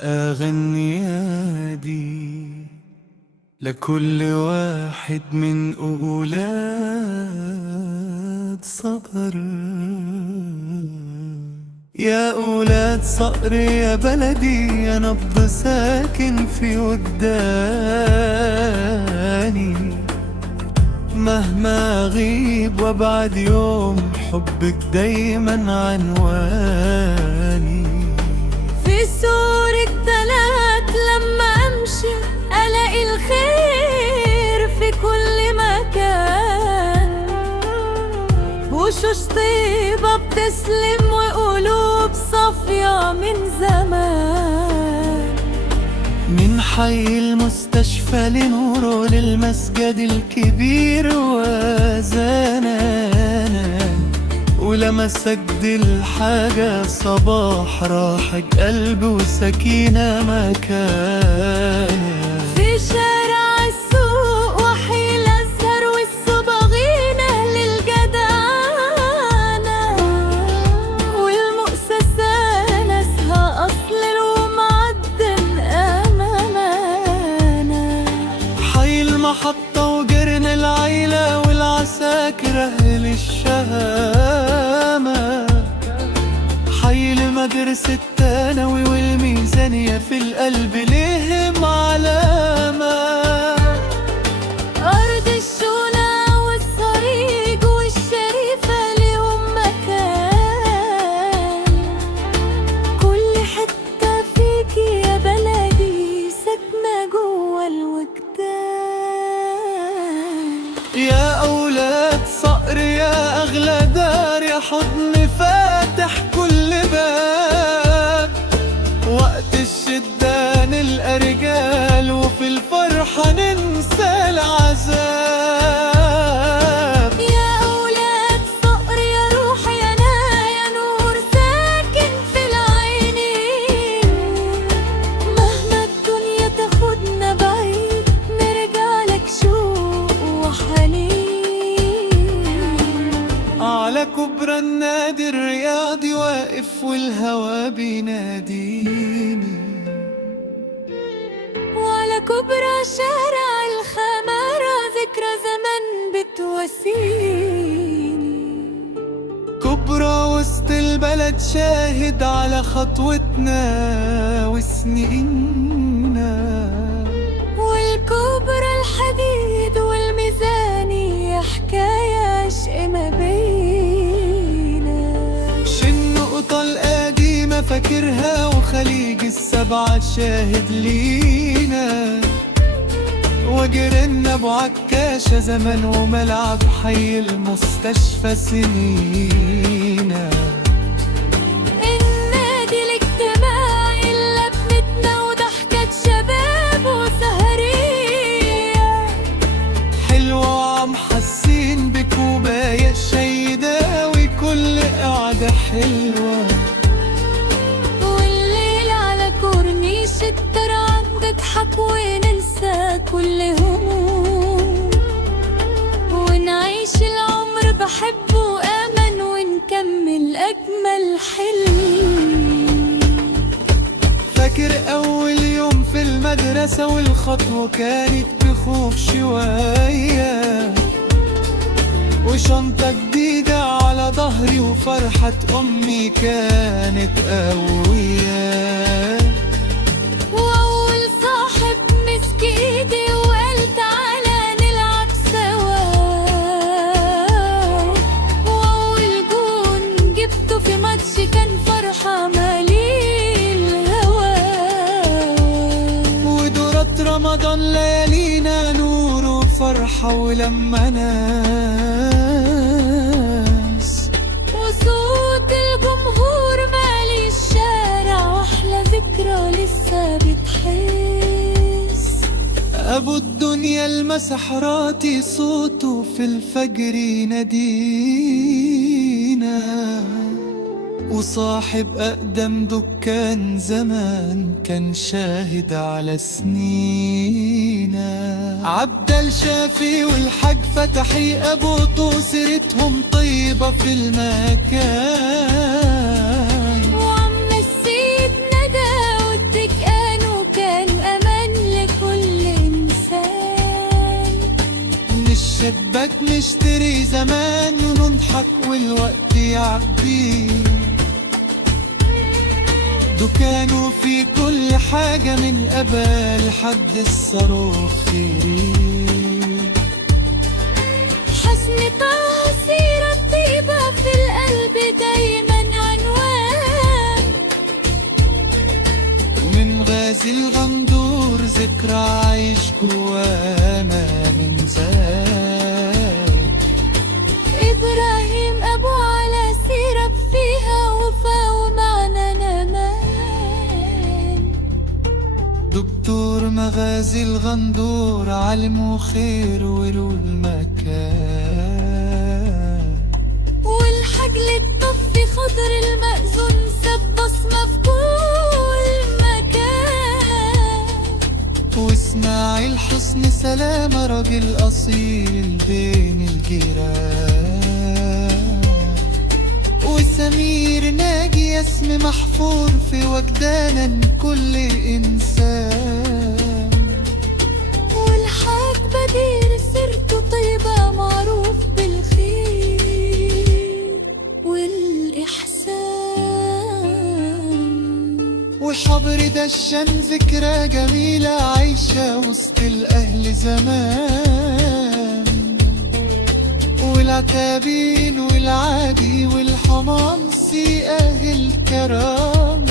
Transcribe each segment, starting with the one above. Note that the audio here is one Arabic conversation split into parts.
أغني يادي لكل واحد من أولاد صقر. يا أولاد صقر يا بلدي، يا نبض ساكن في وجداني. مهما أغيب وابعد يوم، حبك دايما عنواني. في سورك تلات لما أمشي ألاقي الخير في كل مكان. وشوش طيبة بتسلم وقلوب صافية من زمان. من حي المستشفى لنوره للمسجد الكبير وزنانا، ولما سجد الحاجة صباح راحة قلب وسكينة مكانه. في شارع السوق وحي الأزهر والصباغين أهل الجدعنة، والمؤسسة ناسها أصل ومعدن أمانة. حي المحطة وجرن العيلة والعساكر أهل الشهامة. حي المدرسة الثانوي والميزانية في القلب ليهم علامة. أرض الشولة والصريق والشريفة ليهم مكان. كل حتة فيكي يا بلدي ساكنة جوا الوجدان. يا أولاد صقر يا أغلى دار، يا حضن فاتح كل باب. وقت الشدة نلقى رجال، وفي الفرحة ننسى العذاب. يا أولاد صقر يا روح يا يا نور ساكن في العينين. مهما الدنيا تاخدنا بعيد نرجع لك شوق وحنين. على كبرى النادي الرياضي واقف والهوى بيناديني، وعلى كبرى شارع الخمارة ذكرى زمن بتواسيني. كبرى وسط البلد شاهد على خطوتنا وسنيننا. والكبرى الحديد والميزانية حكاية عشق ما بينا. النقطة القديمة فاكرها، وخليج السبعة شاهد لينا. وجرنا ابو عكاشة زمان، وملعب حي المستشفى سنينا. النادي الاجتماعي اللي بنتنا وضحكة شباب وسهرية. حلوة وعم حاسين بك وبايع شيداوي كل قعدة حلوة. والليل على كورنيش الترعة نضحك وننسى كل هموم. ونعيش العمر بحب وأمل ونكمل أجمل حلم. فاكر أول يوم في المدرسة والخطوة كانت بخوف شوية، وشنطة جديدة على ظهري وفرحة أمي كانت قوية. وأول صاحب مسك إيدي وقال تعالى نلعب سوا. وأول جون جبته في ماتش كان فرحة مالي الهوا. ودورات رمضان ليالينا نور وفرحة ولما ناس. وصوت الجمهور مالي الشارع واحلى ذكرى لسه بتحس. أبو الدنيا المسحراتي صوته في الفجر ينادينا. وصاحب أقدم دكان زمان كان شاهد على سنينا. عبد الشافي والحاج فتحي أبو طو سيرتهم طيبة في المكان. وعم السيد ندى والتك بنحبك نشتري زمان ونضحك والوقت يعدي. دكانه في كل حاجة من أبا لحد الصاروخي. حسن تأثير الطيبة في القلب دايما عنوان. ومن غازي الغندور ذكرى عايش جوا ما ننساه. إبراهيم أبو على سيرة فيها وفا ومعنى نمان. دكتور مغازي الغندور علم وخير وله المكان. والحجل الطفي خضر المأذون ساب بصمة في كل مكان. واسماعيل حسن سلامة راجل أصيل بين الجيران. وسمير ناجي اسم محفور في وجدان كل إنسان. والحاج بدير سيرته طيبة معروف بالخير والإحسان. وحبر دشان ذكرى جميلة عايشة وسط الأهل زمان. والعتابين والعادي والحمامسي أهل كرام.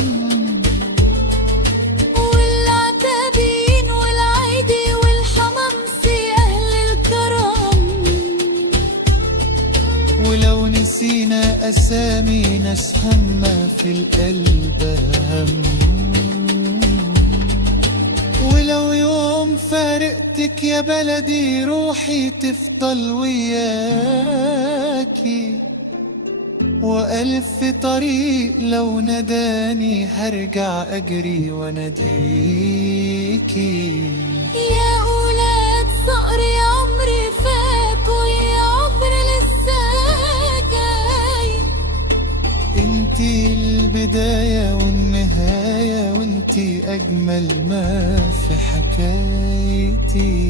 والعتابين والعادي والحمامسي أهل الكرم. ولو نسينا أسامي ناس همة في القلب هم. ولو يوم فارقتك يا بلدي روحي تفضل وياكي. وألف طريق لو نداني هرجع أجري ونديكي. يا أولاد صقري عمري فات ويا عمر لسه جاي. انتي البداية والنهاية وانتي أجمل ما في حكايتي.